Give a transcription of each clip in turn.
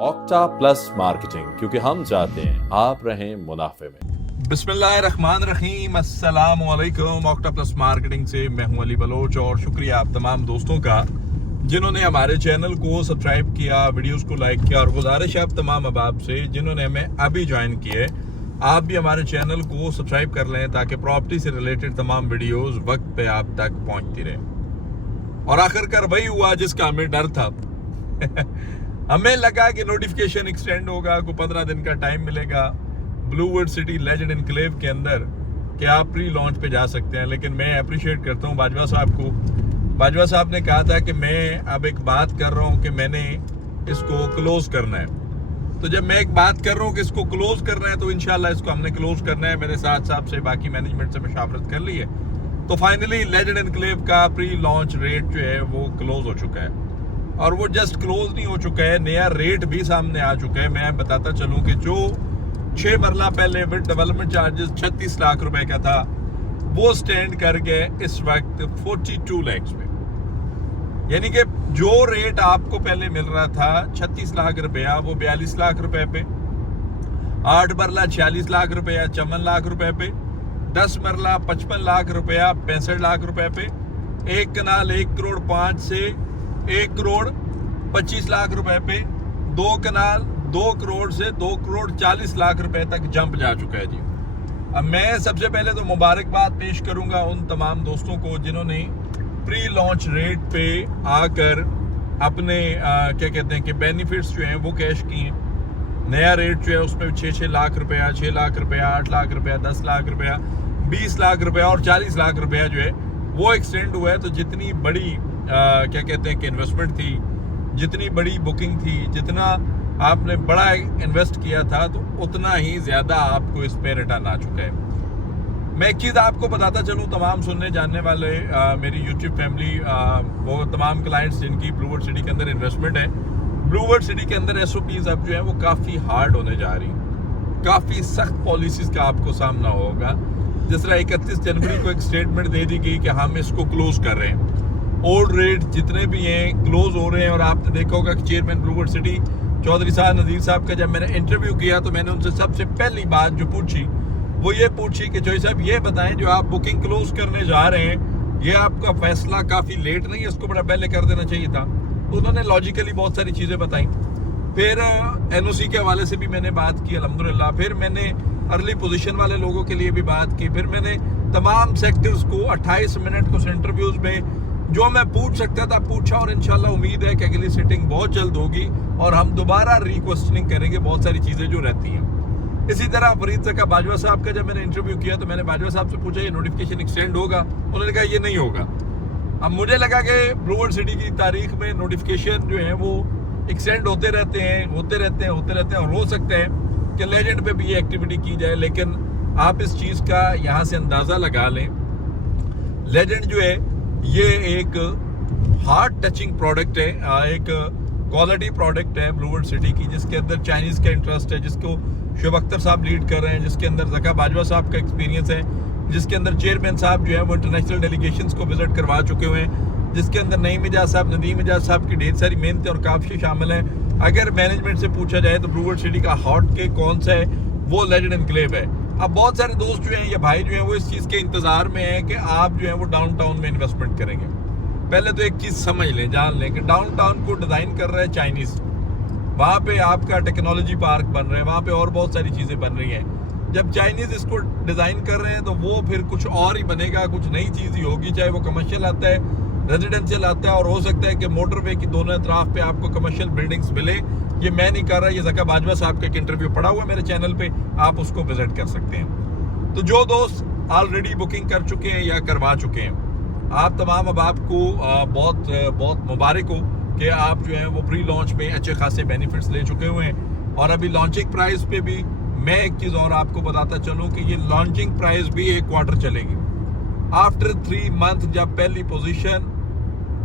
Octa plus marketing, क्योंकि हम चाहते हैं आप रहें मुनाफे में। बिस्मिल्लाहिर्रहमानिर्रहीम, अस्सलाम वालेकुम। ऑक्टा प्लस मार्केटिंग से मैं हूं अली बलोच और शुक्रिया आप तमाम दोस्तों का जिन्होंने हमारे चैनल को सब्सक्राइब किया, वीडियोस को लाइक किया। और गुजारिश है आप तमाम अहबाब से जिन्होंने हमें अभी ज्वाइन किए, आप भी हमारे चैनल को सब्सक्राइब कर लें ताकि प्रॉपर्टी से रिलेटेड तमाम वीडियोस वक्त पे आप तक पहुंचती रहें। और आखिरकार वही हुआ जिसका हमें डर था। हमें लगा कि नोटिफिकेशन एक्सटेंड होगा, को 15 दिन का टाइम मिलेगा ब्लूवुड सिटी लेजेंड एनक्लेव के अंदर कि आप प्री लॉन्च पे जा सकते हैं। लेकिन मैं अप्रिशिएट करता हूँ बाजवा साहब को। बाजवा साहब ने कहा था कि मैं अब एक बात कर रहा हूँ कि मैंने इसको क्लोज करना है। तो जब मैं एक बात कर रहा हूँ कि इसको क्लोज करना है तो इंशाल्लाह इसको हमने क्लोज करना है। मेरे साथ से बाकी मैनेजमेंट से मुशावरत कर ली है, तो फाइनली लेजेंड एनक्लेव का प्री लॉन्च रेट जो है वो क्लोज हो चुका है। और वो जस्ट क्लोज नहीं हो चुका है, नया रेट भी सामने आ चुका है। मैं बताता चलूँ कि जो 6 मरला पहले विद डेवलपमेंट चार्जेस 36 लाख रुपए का था, वो स्टैंड कर गए इस वक्त 42 लैक्स पे। यानी कि जो रेट आपको पहले मिल रहा था 36 लाख रुपया, वो 42 लाख रुपए पे, 8 मरला 46 लाख रुपया 54 लाख रुपए पे, 10 मरला 55 लाख रुपया 65 लाख रुपए पे, 1 कनाल 1 करोड़ 5 से 1 करोड़ 25 लाख रुपए पे, 2 कनाल 2 करोड़ से 2 करोड़ 40 लाख रुपए तक जंप जा चुका है जी। अब मैं सबसे पहले तो मुबारकबाद पेश करूंगा उन तमाम दोस्तों को जिन्होंने प्री लॉन्च रेट पे आकर अपने क्या कहते हैं कि बेनिफिट्स जो हैं वो कैश किए हैं। नया रेट जो है उसमें 6 लाख रुपया, 6 लाख रुपया, 8 लाख रुपया, 10 लाख रुपया, 20 लाख रुपया और 40 लाख रुपया जो है वो एक्सटेंड हुआ है। तो जितनी बड़ी क्या कहते हैं कि इन्वेस्टमेंट थी, जितनी बड़ी बुकिंग थी, जितना आपने बड़ा इन्वेस्ट किया था, तो उतना ही ज़्यादा आपको इस पे रिटर्न आ चुका है। मैं एक चीज़ आपको बताता चलूँ, तमाम सुनने जानने वाले मेरी यूट्यूब फैमिली, वो तमाम क्लाइंट्स जिनकी ब्लूवुड सिटी के अंदर इन्वेस्टमेंट है, ब्लूवुड सिटी के अंदर SOPs अब जो है वो काफ़ी हार्ड होने जा रही हैं। काफ़ी सख्त पॉलिसीज़ का आपको सामना होगा। जिस तरह 31 जनवरी को एक स्टेटमेंट दे दी गई कि हम इसको क्लोज कर रहे हैं। ओल्ड रेट जितने भी हैं क्लोज हो रहे हैं। और आपने देखा होगा कि चेयरमैन ब्लूवुड सिटी चौधरी साहब नज़ीर साहब का जब मैंने इंटरव्यू किया तो मैंने उनसे सबसे पहली बात जो पूछी वो ये पूछी कि चौधरी साहब ये बताएं, जो आप बुकिंग क्लोज करने जा रहे हैं, ये आपका फैसला काफ़ी लेट नहीं है, इसको बड़ा पहले कर देना चाहिए था। तो उन्होंने लॉजिकली बहुत सारी चीज़ें बताई। फिर NOC के हवाले से भी मैंने बात की अल्हम्दुलिल्लाह। फिर मैंने अर्ली पोजीशन वाले लोगों के लिए भी बात की। फिर मैंने तमाम सेक्टर्स को 28 मिनट को इंटरव्यूज़ में जो मैं पूछ सकता था पूछा। और इंशाल्लाह उम्मीद है कि अगली सिटिंग बहुत जल्द होगी और हम दोबारा रिक्वेस्टनिंग करेंगे बहुत सारी चीज़ें जो रहती हैं। इसी तरह फरीद ज़का बाजवा साहब का जब मैंने इंटरव्यू किया तो मैंने बाजवा साहब से पूछा ये नोटिफिकेशन एक्सटेंड होगा, उन्होंने कहा ये नहीं होगा। अब मुझे लगा कि ब्लूवुड सिटी की तारीख में नोटिफिकेशन जो है वो एक्सटेंड होते रहते हैं और हो सकते हैं कि लेजेंड पे भी ये एक्टिविटी की जाए। लेकिन आप इस चीज़ का यहाँ से अंदाज़ा लगा लें, लेजेंड जो है ये एक हार्ट टचिंग प्रोडक्ट है, एक क्वालिटी प्रोडक्ट है ब्लूवुड सिटी की, जिसके अंदर चाइनीज़ का इंटरेस्ट है, जिसको शुभ अख्तर साहब लीड कर रहे हैं, जिसके अंदर ज़का बाजवा साहब का एक्सपीरियंस है, जिसके अंदर चेयरमैन साहब जो है वो इंटरनेशनल डेलीगेशंस को विजिट करवा चुके हुए हैं, जिसके अंदर नईम इजाज साहब, नदीम इजाज साहब की ढेर सारी मेहनतें और काफ़ी शामिल हैं। अगर मैनेजमेंट से पूछा जाए तो ब्लूवुड सिटी का हॉट केक कौन सा है, वो लेजेंड एनक्लेव है। अब बहुत सारे दोस्त जो हैं या भाई जो हैं वो इस चीज़ के इंतज़ार में हैं कि आप जो है वो डाउनटाउन में इन्वेस्टमेंट करेंगे। पहले तो एक चीज़ समझ लें, जान लें कि डाउनटाउन को डिज़ाइन कर रहा है चाइनीज़। वहाँ पे आपका टेक्नोलॉजी पार्क बन रहा है, वहाँ पे और बहुत सारी चीज़ें बन रही हैं। जब चाइनीज़ इसको डिज़ाइन कर रहे हैं तो वो फिर कुछ और ही बनेगा, कुछ नई चीज़ ही होगी, चाहे वो कमर्शियल आता है, रेजिडेंशियल आता है, और हो सकता है कि मोटरवे की दोनों तरफ पे आपको कमर्शियल बिल्डिंग्स मिले। ये मैं नहीं कर रहा, ये ज़का बाजवा साहब का एक इंटरव्यू पड़ा हुआ है मेरे चैनल पे, आप उसको विजिट कर सकते हैं। तो जो दोस्त ऑलरेडी बुकिंग कर चुके हैं या करवा चुके हैं, आप तमाम अब आपको बहुत बहुत मुबारक हो कि आप जो है वो प्री लॉन्च में अच्छे खासे बेनिफिट्स ले चुके हुए हैं। और अभी लॉन्चिंग प्राइस पे भी मैं एक चीज़ और आपको बताता चलूँ कि ये लॉन्चिंग प्राइस भी 1 क्वार्टर चलेगी। आफ्टर 3 मंथ जब पहली पोजीशन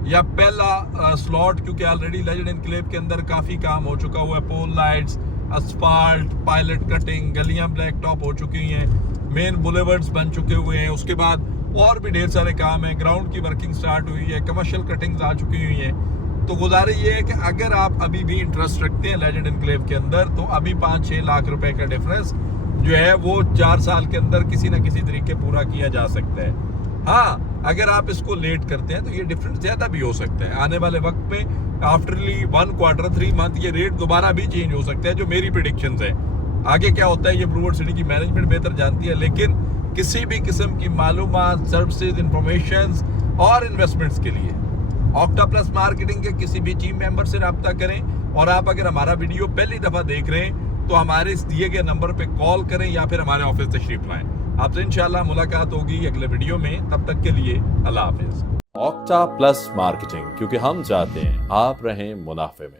या पहला स्लॉट, क्योंकि ऑलरेडी लेजेंड एनक्लेव के अंदर काफ़ी काम हो चुका हुआ है, पोल लाइट्स, असफाल्ट, पायलट कटिंग, गलियां ब्लैक टॉप हो चुकी हैं, मेन बुलेवर्ड्स बन चुके हुए हैं, उसके बाद और भी ढेर सारे काम हैं, ग्राउंड की वर्किंग स्टार्ट हुई है, कमर्शियल कटिंग्स आ चुकी हुई हैं। तो गुजारिश ये है कि अगर आप अभी भी इंटरेस्ट रखते हैं लेजेंड एनक्लेव के अंदर, तो अभी 5-6 लाख रुपए का डिफरेंस जो है वो 4 साल के अंदर किसी ना किसी तरीके पूरा किया जा सकता है। हाँ, अगर आप इसको लेट करते हैं तो ये डिफरेंस ज्यादा भी हो सकता है। आने वाले वक्त में आफ्टरली 1 क्वार्टर 3 मंथ ये रेट दोबारा भी चेंज हो सकता है, जो मेरी प्रेडिक्शंस है। आगे क्या होता है ये ब्लू वर्ल्ड सिटी की मैनेजमेंट बेहतर जानती है, लेकिन किसी भी किस्म की मालूमात, सर्विसेज, इंफॉर्मेशन और इन्वेस्टमेंट्स के लिए ऑक्टा प्लस मार्केटिंग के किसी भी टीम मेंबर से रब्ता करें। और आप अगर हमारा वीडियो पहली दफा देख रहे हैं तो हमारे इस दिए गए नंबर पे कॉल करें या फिर हमारे ऑफिस तशरीफ लाएं। आपसे इंशाल्लाह मुलाकात होगी अगले वीडियो में। तब तक के लिए अल्लाह हाफिज। ऑक्टा प्लस मार्केटिंग, क्योंकि हम चाहते हैं आप रहें मुनाफे में।